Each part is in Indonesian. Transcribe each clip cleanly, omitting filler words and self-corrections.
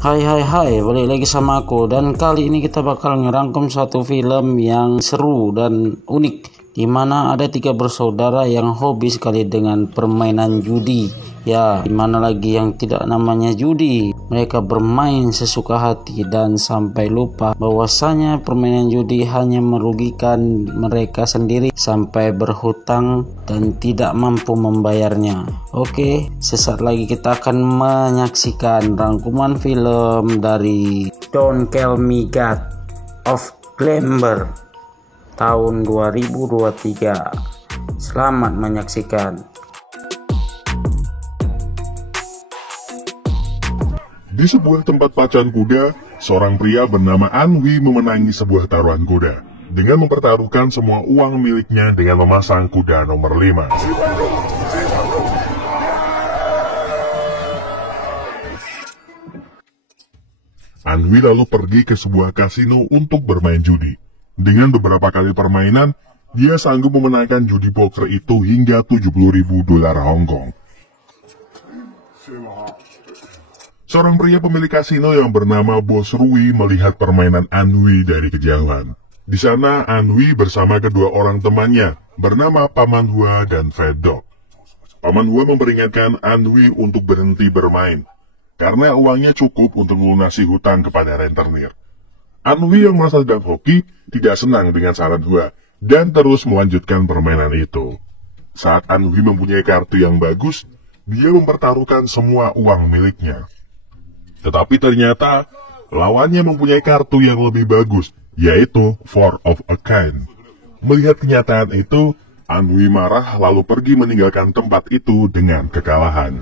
Hai, balik lagi sama aku, dan kali ini kita bakal ngerangkum satu film yang seru dan unik, di mana ada 3 bersaudara yang hobi sekali dengan permainan judi. Ya, dimana lagi yang tidak namanya judi. Mereka bermain sesuka hati dan sampai lupa bahwasanya permainan judi hanya merugikan mereka sendiri sampai berhutang dan tidak mampu membayarnya. Oke, sesaat lagi kita akan menyaksikan rangkuman film dari Don't Call Me God of Glamour tahun 2023. Selamat menyaksikan. Di sebuah tempat pacuan kuda, seorang pria bernama Anwi memenangi sebuah taruhan kuda dengan mempertaruhkan semua uang miliknya dengan memasang kuda nomor 5. Anwi lalu pergi ke sebuah kasino untuk bermain judi. Dengan beberapa kali permainan, dia sanggup memenangkan judi poker itu hingga 70.000 dolar Hongkong. Seorang pria pemilik kasino yang bernama Bos Rui melihat permainan Anwi dari kejauhan. Di sana Anwi bersama kedua orang temannya bernama Paman Hua dan Fedok. Paman Hua memperingatkan Anwi untuk berhenti bermain karena uangnya cukup untuk melunasi hutang kepada rentenir. Anwi yang merasa sedang hoki tidak senang dengan saran Hua dan terus melanjutkan permainan itu. Saat Anwi mempunyai kartu yang bagus, dia mempertaruhkan semua uang miliknya. Tetapi ternyata lawannya mempunyai kartu yang lebih bagus, yaitu Four of a Kind. Melihat kenyataan itu, Anwi marah lalu pergi meninggalkan tempat itu dengan kekalahan.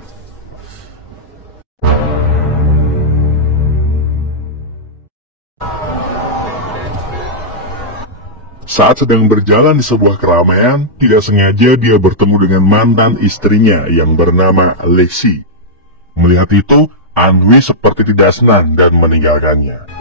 Saat sedang berjalan di sebuah keramaian, tidak sengaja dia bertemu dengan mantan istrinya yang bernama Lexi. Melihat itu, Anwi seperti tidak senang dan meninggalkannya.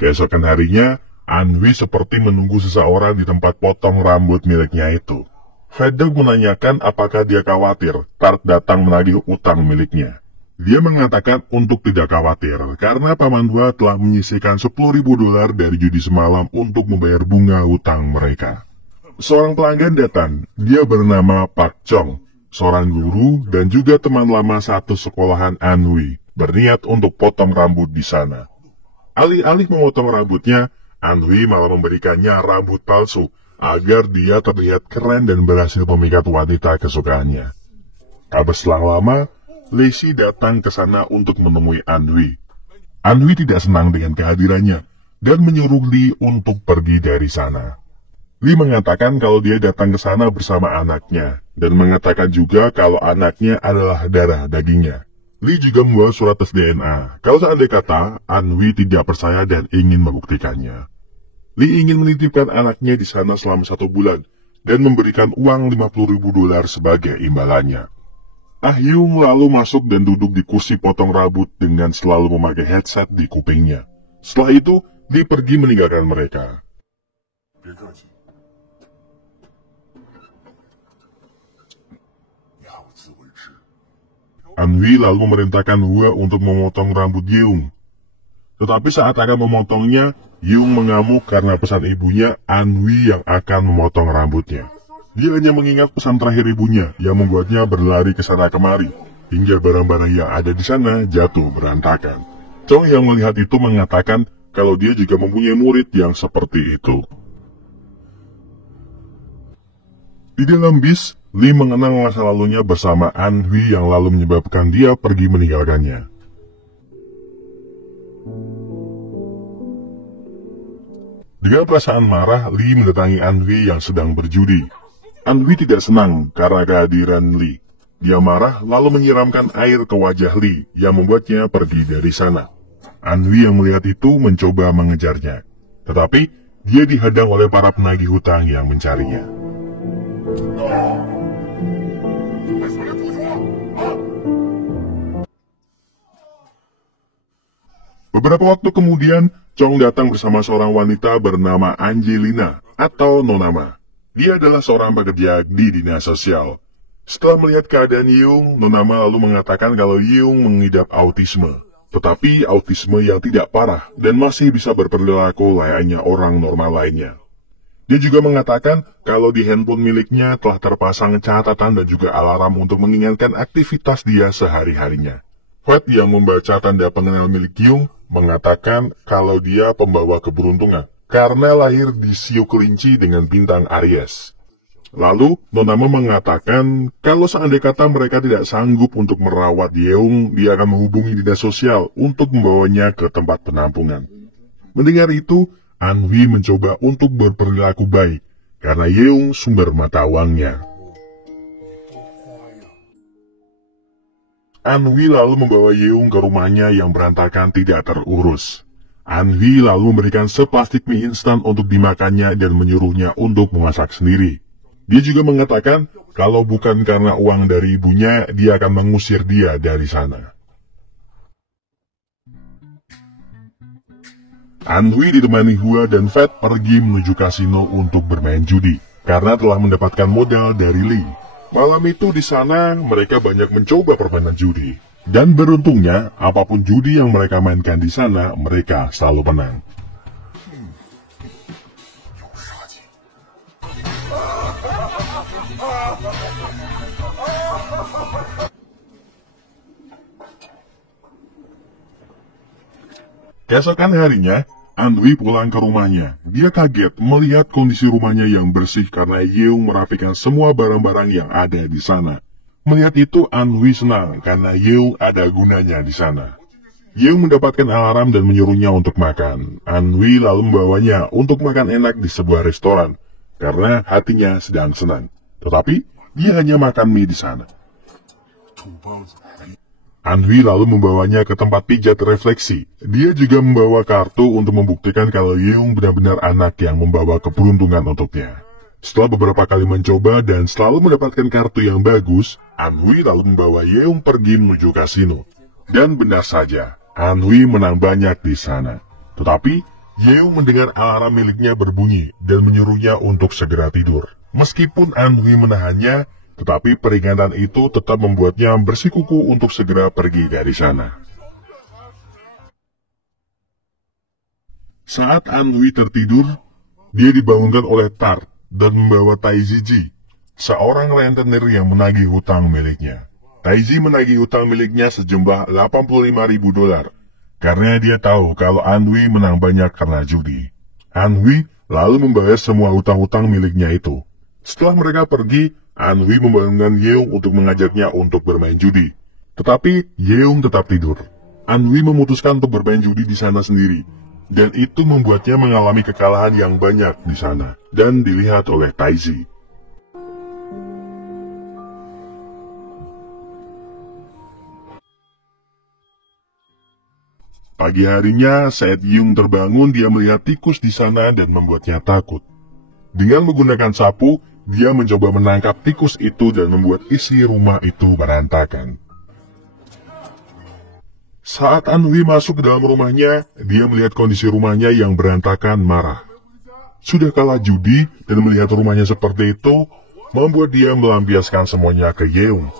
Keesokan harinya, Anwi seperti menunggu seseorang di tempat potong rambut miliknya itu. Fedok menanyakan apakah dia khawatir Tart datang menagih utang miliknya. Dia mengatakan untuk tidak khawatir karena Paman Hua telah menyisihkan 10.000 dolar dari judi semalam untuk membayar bunga hutang mereka. Seorang pelanggan datang, dia bernama Pak Chong, seorang guru dan juga teman lama satu sekolahan Anwi, berniat untuk potong rambut di sana. Alih-alih memotong rambutnya, Anwi malah memberikannya rambut palsu, agar dia terlihat keren dan berhasil memikat wanita kesukaannya. Tak berselang lama, Lexi datang ke sana untuk menemui Anwi. Anwi tidak senang dengan kehadirannya, dan menyuruh Lee untuk pergi dari sana. Lee mengatakan kalau dia datang ke sana bersama anaknya, dan mengatakan juga kalau anaknya adalah darah dagingnya. Lee juga membawa surat tes DNA, kalau seandainya kata Anwi tidak percaya dan ingin membuktikannya. Lee ingin menitipkan anaknya di sana selama 1 bulan, dan memberikan uang 50.000 dolar sebagai imbalannya. Hyung lalu masuk dan duduk di kursi potong rambut dengan selalu memakai headset di kupingnya. Setelah itu, Lee pergi meninggalkan mereka. Anwi lalu memerintahkan Hua untuk memotong rambut Yeung. Tetapi saat akan memotongnya, Yeung mengamuk karena pesan ibunya Anwi yang akan memotong rambutnya. Dia hanya mengingat pesan terakhir ibunya yang membuatnya berlari ke sana kemari, hingga barang-barang yang ada di sana jatuh berantakan. Chong yang melihat itu mengatakan kalau dia juga mempunyai murid yang seperti itu. Di dalam bis, Lee mengenang masa lalunya bersama Anwi yang lalu menyebabkan dia pergi meninggalkannya. Dengan perasaan marah, Lee mendatangi Anwi yang sedang berjudi. Anwi tidak senang karena kehadiran Lee. Dia marah lalu menyiramkan air ke wajah Lee yang membuatnya pergi dari sana. Anwi yang melihat itu mencoba mengejarnya. Tetapi, dia dihadang oleh para penagih hutang yang mencarinya. Beberapa waktu kemudian, Chong datang bersama seorang wanita bernama Angelina atau Nonama. Dia adalah seorang pekerja di dinas sosial. Setelah melihat keadaan Yeung, Nona Ma lalu mengatakan kalau Yeung mengidap autisme. Tetapi autisme yang tidak parah dan masih bisa berperilaku layaknya orang normal lainnya. Dia juga mengatakan kalau di handphone miliknya telah terpasang catatan dan juga alarm untuk mengingatkan aktivitas dia sehari-harinya. Fred yang membaca tanda pengenal milik Yeung mengatakan kalau dia pembawa keberuntungan karena lahir di siu kelinci dengan bintang Aries. Lalu, Nona Ma mengatakan kalau seandainya kata mereka tidak sanggup untuk merawat Yeung, dia akan menghubungi dinas sosial untuk membawanya ke tempat penampungan. Mendengar itu, Anhui mencoba untuk berperilaku baik, karena Yeung sumber mata uangnya. Anhui lalu membawa Yeung ke rumahnya yang berantakan tidak terurus. Anhui lalu memberikan seplastik mie instan untuk dimakannya dan menyuruhnya untuk memasak sendiri. Dia juga mengatakan kalau bukan karena uang dari ibunya, dia akan mengusir dia dari sana. Anhui ditemani Hua dan Fat pergi menuju kasino untuk bermain judi, karena telah mendapatkan modal dari Lee. Malam itu di sana, mereka banyak mencoba permainan judi. Dan beruntungnya, apapun judi yang mereka mainkan di sana, mereka selalu menang. Keesokan harinya, Anhui pulang ke rumahnya. Dia kaget melihat kondisi rumahnya yang bersih karena Yeung merapikan semua barang-barang yang ada di sana. Melihat itu, Anhui senang karena Yeung ada gunanya di sana. Yeung mendapatkan alarm dan menyuruhnya untuk makan. Anhui lalu membawanya untuk makan enak di sebuah restoran karena hatinya sedang senang. Tetapi, dia hanya makan mie di sana. Anhui lalu membawanya ke tempat pijat refleksi. Dia juga membawa kartu untuk membuktikan kalau Yeung benar-benar anak yang membawa keberuntungan untuknya. Setelah beberapa kali mencoba dan selalu mendapatkan kartu yang bagus, Anhui lalu membawa Yeung pergi menuju kasino. Dan benar saja, Anhui menang banyak di sana. Tetapi, Yeung mendengar alarm miliknya berbunyi dan menyuruhnya untuk segera tidur. Meskipun Anhui menahannya, tetapi peringatan itu tetap membuatnya bersikukuh untuk segera pergi dari sana. Saat Anhui tertidur, dia dibangunkan oleh Tart dan membawa Taiziji, seorang rentenir yang menagih hutang miliknya. Taiji menagih hutang miliknya sejumlah $85.000, karena dia tahu kalau Anhui menang banyak karena judi. Anhui lalu membayar semua hutang-hutang miliknya itu. Setelah mereka pergi, Anhui membangunkan Yeung untuk mengajaknya untuk bermain judi. Tetapi Yeung tetap tidur. Anhui memutuskan untuk bermain judi di sana sendiri. Dan itu membuatnya mengalami kekalahan yang banyak di sana. Dan dilihat oleh Taiji. Pagi harinya, saat Yeung terbangun, dia melihat tikus di sana dan membuatnya takut. Dengan menggunakan sapu, dia mencoba menangkap tikus itu dan membuat isi rumah itu berantakan. Saat Anhui masuk ke dalam rumahnya, dia melihat kondisi rumahnya yang berantakan marah. Sudah kalah judi dan melihat rumahnya seperti itu, membuat dia melampiaskan semuanya ke Yeung.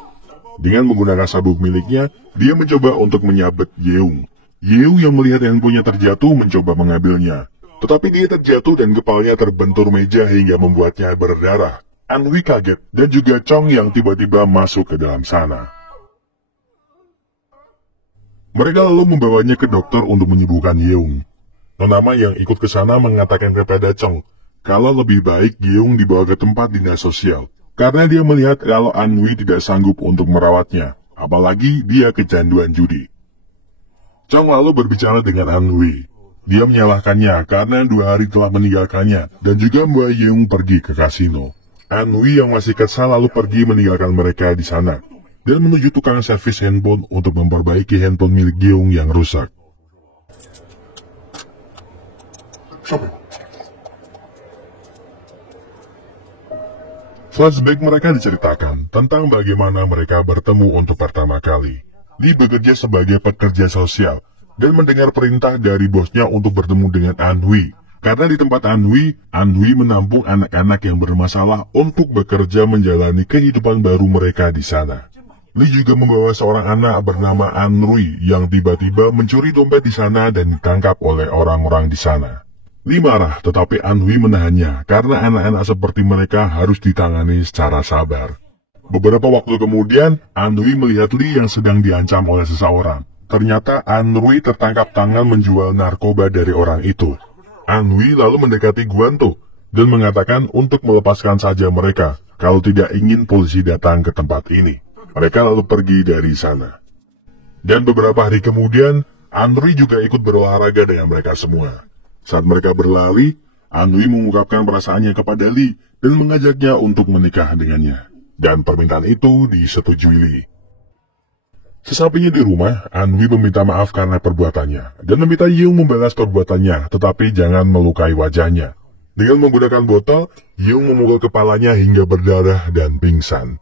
Dengan menggunakan sabuk miliknya, dia mencoba untuk menyabet Yeung. Yeung yang melihat handphonenya terjatuh mencoba mengambilnya. Tetapi dia terjatuh dan kepalanya terbentur meja hingga membuatnya berdarah. Anhui kaget dan juga Chong yang tiba-tiba masuk ke dalam sana. Mereka lalu membawanya ke dokter untuk menyembuhkan Yeung. Nona Ma yang ikut ke sana mengatakan kepada Chong kalau lebih baik Yeung dibawa ke tempat dinas sosial. Karena dia melihat kalau Anhui tidak sanggup untuk merawatnya, apalagi dia kecanduan judi. Chong lalu berbicara dengan Anhui. Dia menyalahkannya karena 2 hari telah meninggalkannya dan juga membawa Yeung pergi ke kasino. Anhui yang masih kesal lalu pergi meninggalkan mereka di sana dan menuju tukang servis handphone untuk memperbaiki handphone milik Yeung yang rusak. Flashback mereka diceritakan tentang bagaimana mereka bertemu untuk pertama kali. Lee bekerja sebagai pekerja sosial dan mendengar perintah dari bosnya untuk bertemu dengan Anhui. Karena di tempat Anhui menampung anak-anak yang bermasalah untuk bekerja menjalani kehidupan baru mereka di sana. Li juga membawa seorang anak bernama Anhui yang tiba-tiba mencuri dompet di sana dan ditangkap oleh orang-orang di sana. Li marah, tetapi Anhui menahannya karena anak-anak seperti mereka harus ditangani secara sabar. Beberapa waktu kemudian, Anhui melihat Li yang sedang diancam oleh seseorang. Ternyata Anhui tertangkap tangan menjual narkoba dari orang itu. Anhui lalu mendekati Guanto dan mengatakan untuk melepaskan saja mereka kalau tidak ingin polisi datang ke tempat ini. Mereka lalu pergi dari sana. Dan beberapa hari kemudian, Anhui juga ikut berolahraga dengan mereka semua. Saat mereka berlari, Anhui mengungkapkan perasaannya kepada Li dan mengajaknya untuk menikah dengannya. Dan permintaan itu disetujui Li. Sesampainya di rumah, Anhui meminta maaf karena perbuatannya, dan meminta Yeung membalas perbuatannya, tetapi jangan melukai wajahnya. Dengan menggunakan botol, Yeung memukul kepalanya hingga berdarah dan pingsan.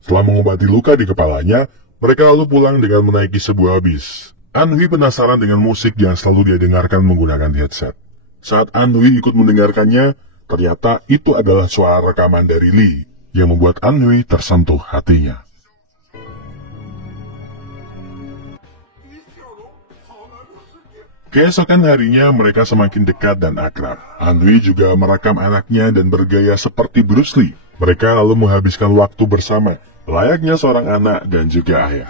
Setelah mengobati luka di kepalanya, mereka lalu pulang dengan menaiki sebuah bis. Anhui penasaran dengan musik yang selalu dia dengarkan menggunakan headset. Saat Anhui ikut mendengarkannya, ternyata itu adalah suara rekaman dari Li, yang membuat Anhui tersentuh hatinya. Keesokan harinya mereka semakin dekat dan akrab. Anhui juga merekam anaknya dan bergaya seperti Bruce Lee. Mereka lalu menghabiskan waktu bersama, layaknya seorang anak dan juga ayah.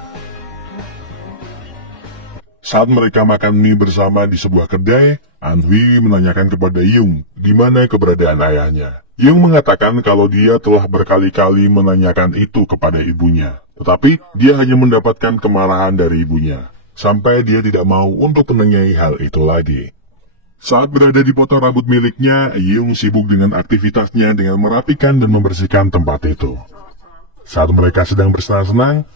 Saat mereka makan mie bersama di sebuah kedai, Anhui menanyakan kepada Yeung di mana keberadaan ayahnya. Yeung mengatakan kalau dia telah berkali-kali menanyakan itu kepada ibunya, tetapi dia hanya mendapatkan kemarahan dari ibunya. Sampai dia tidak mau untuk menanyai hal itu lagi. Saat berada di potong rambut miliknya, Yeung sibuk dengan aktivitasnya dengan merapikan dan membersihkan tempat itu. Saat mereka sedang bersenang-senang,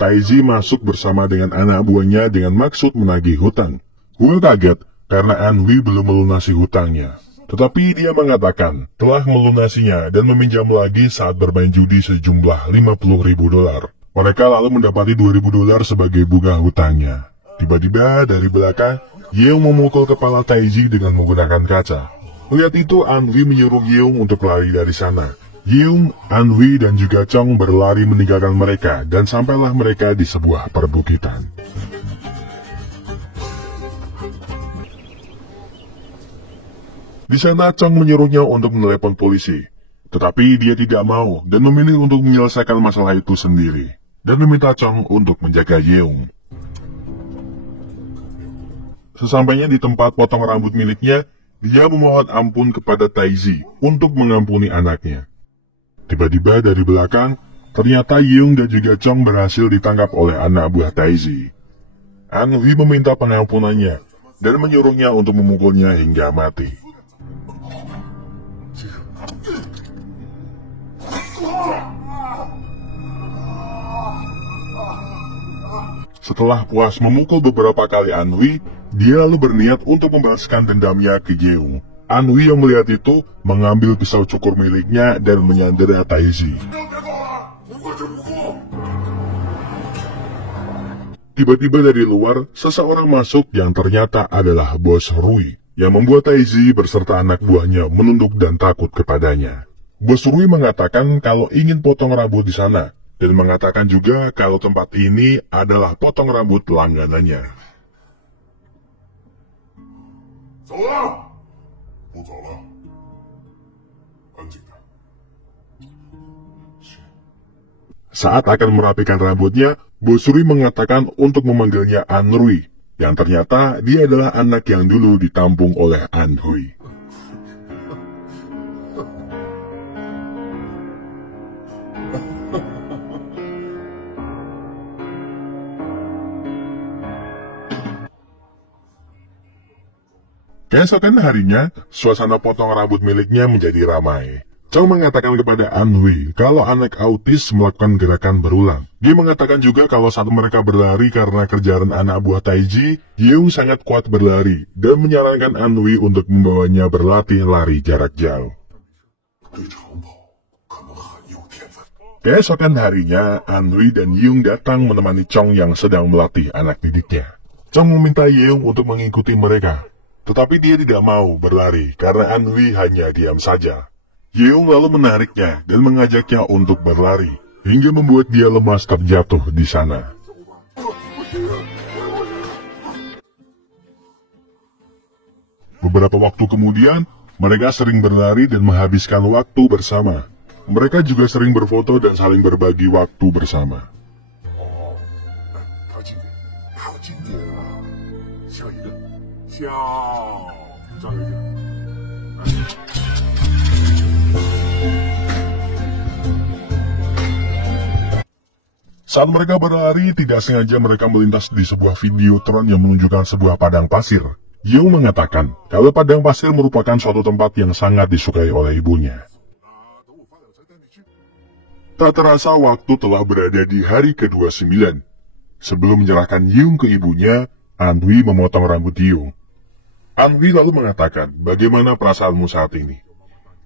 Taiji masuk bersama dengan anak buahnya dengan maksud menagih hutang. Hua kaget karena Anhui belum melunasi hutangnya. Tetapi dia mengatakan telah melunasinya dan meminjam lagi saat bermain judi sejumlah $50.000. Mereka lalu mendapati $2.000 sebagai bunga hutangnya. Tiba-tiba dari belakang, Yeung memukul kepala Taiji dengan menggunakan kaca. Melihat itu, Anhui menyuruh Yeung untuk lari dari sana. Yeung, Anhui, dan juga Chong berlari meninggalkan mereka dan sampailah mereka di sebuah perbukitan. Di sana Chong menyuruhnya untuk menelepon polisi. Tetapi dia tidak mau dan memilih untuk menyelesaikan masalah itu sendiri. Dan meminta Chong untuk menjaga Yeung. Sesampainya di tempat potong rambut miliknya, dia memohon ampun kepada Taiji untuk mengampuni anaknya. Tiba-tiba dari belakang, ternyata Yeung dan juga Chong berhasil ditangkap oleh anak buah Taiji. Anhui meminta pengampunannya dan menyuruhnya untuk memukulnya hingga mati. Setelah puas memukul beberapa kali Anhui, dia lalu berniat untuk membalaskan dendamnya ke Yeung. Anhui yang melihat itu mengambil pisau cukur miliknya dan menyandera Taiji. Tiba-tiba dari luar, seseorang masuk yang ternyata adalah Bos Rui, yang membuat Taiji beserta anak buahnya menunduk dan takut kepadanya. Bos Rui mengatakan kalau ingin potong rambut di sana, dan mengatakan juga kalau tempat ini adalah potong rambut langganannya. Saat akan merapikan rambutnya, Bos Rui mengatakan untuk memanggilnya Anhui, yang ternyata dia adalah anak yang dulu ditampung oleh Anhui. Keesokan harinya, suasana potong rambut miliknya menjadi ramai. Chong mengatakan kepada Anhui kalau anak autis melakukan gerakan berulang. Dia mengatakan juga kalau saat mereka berlari karena kejaran anak buah Taiji, Yeung sangat kuat berlari dan menyarankan Anhui untuk membawanya berlatih lari jarak jauh. Keesokan harinya, Anhui dan Yeung datang menemani Chong yang sedang melatih anak didiknya. Chong meminta Yeung untuk mengikuti mereka. Tetapi dia tidak mau berlari karena Anhui hanya diam saja. Yeung lalu menariknya dan mengajaknya untuk berlari, hingga membuat dia lemas terjatuh di sana. Beberapa waktu kemudian, mereka sering berlari dan menghabiskan waktu bersama. Mereka juga sering berfoto dan saling berbagi waktu bersama. Saat mereka berlari, tidak sengaja mereka melintas di sebuah videotron yang menunjukkan sebuah padang pasir. Yeung mengatakan kalau padang pasir merupakan suatu tempat yang sangat disukai oleh ibunya. Tak terasa waktu telah berada di hari ke-29. Sebelum menyerahkan Yeung ke ibunya, Anhui memotong rambut Yeung. Anhui lalu mengatakan, bagaimana perasaanmu saat ini?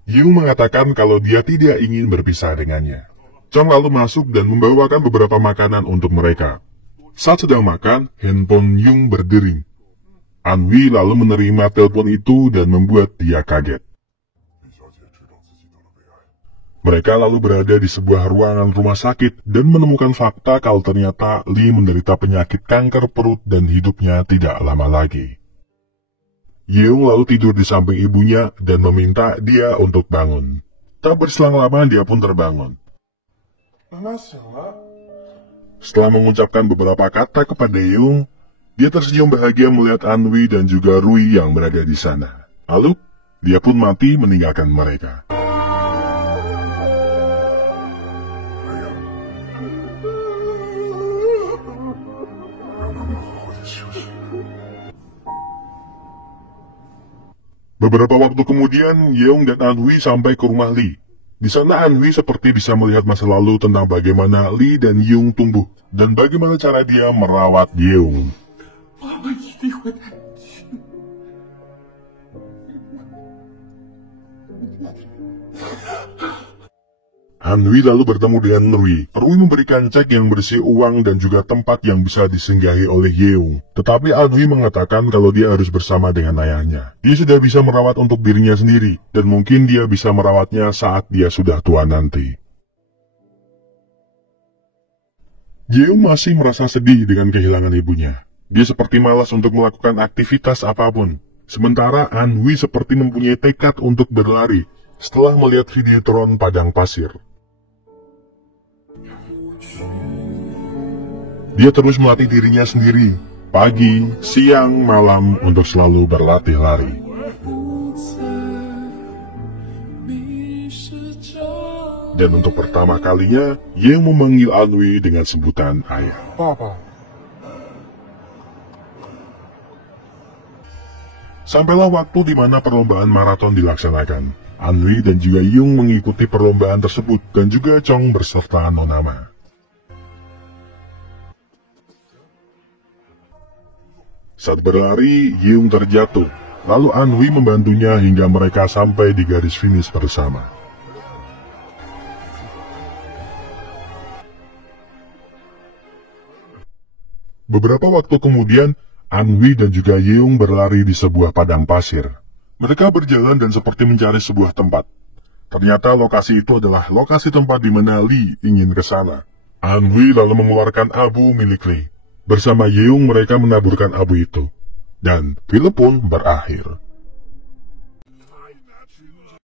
Yeung mengatakan kalau dia tidak ingin berpisah dengannya. Chong lalu masuk dan membawakan beberapa makanan untuk mereka. Saat sedang makan, handphone Yeung berdering. Anhui lalu menerima telepon itu dan membuat dia kaget. Mereka lalu berada di sebuah ruangan rumah sakit dan menemukan fakta kalau ternyata Lee menderita penyakit kanker perut dan hidupnya tidak lama lagi. Yeung lalu tidur di samping ibunya dan meminta dia untuk bangun. Tak berselang lama dia pun terbangun. Setelah mengucapkan beberapa kata kepada Yeung, dia tersenyum bahagia melihat Anhui dan juga Rui yang berada di sana. Lalu, dia pun mati meninggalkan mereka. Beberapa waktu kemudian, Yeung dan Anhui sampai ke rumah Lee. Di sana Anhui seperti bisa melihat masa lalu tentang bagaimana Lee dan Yeung tumbuh dan bagaimana cara dia merawat Yeung. Anhui lalu bertemu dengan Rui. Rui memberikan cek yang berisi uang dan juga tempat yang bisa disinggahi oleh Yeung. Tetapi Anhui mengatakan kalau dia harus bersama dengan ayahnya. Dia sudah bisa merawat untuk dirinya sendiri, dan mungkin dia bisa merawatnya saat dia sudah tua nanti. Yeung masih merasa sedih dengan kehilangan ibunya. Dia seperti malas untuk melakukan aktivitas apapun. Sementara Anhui seperti mempunyai tekad untuk berlari setelah melihat videotron padang pasir. Dia terus melatih dirinya sendiri, pagi, siang, malam untuk selalu berlatih lari. Dan untuk pertama kalinya, Yeung memanggil Anhui dengan sebutan ayah. Papa. Sampailah waktu di mana perlombaan maraton dilaksanakan. Anhui dan juga Yeung mengikuti perlombaan tersebut dan juga Chong berserta Nonama. Saat berlari, Yeung terjatuh, lalu Anhui membantunya hingga mereka sampai di garis finish bersama. Beberapa waktu kemudian, Anhui dan juga Yeung berlari di sebuah padang pasir. Mereka berjalan dan seperti mencari sebuah tempat. Ternyata lokasi itu adalah lokasi tempat di mana Lee ingin ke sana. Anhui lalu mengeluarkan abu milik Lee. Bersama Yeung mereka menaburkan abu itu. Dan film pun berakhir.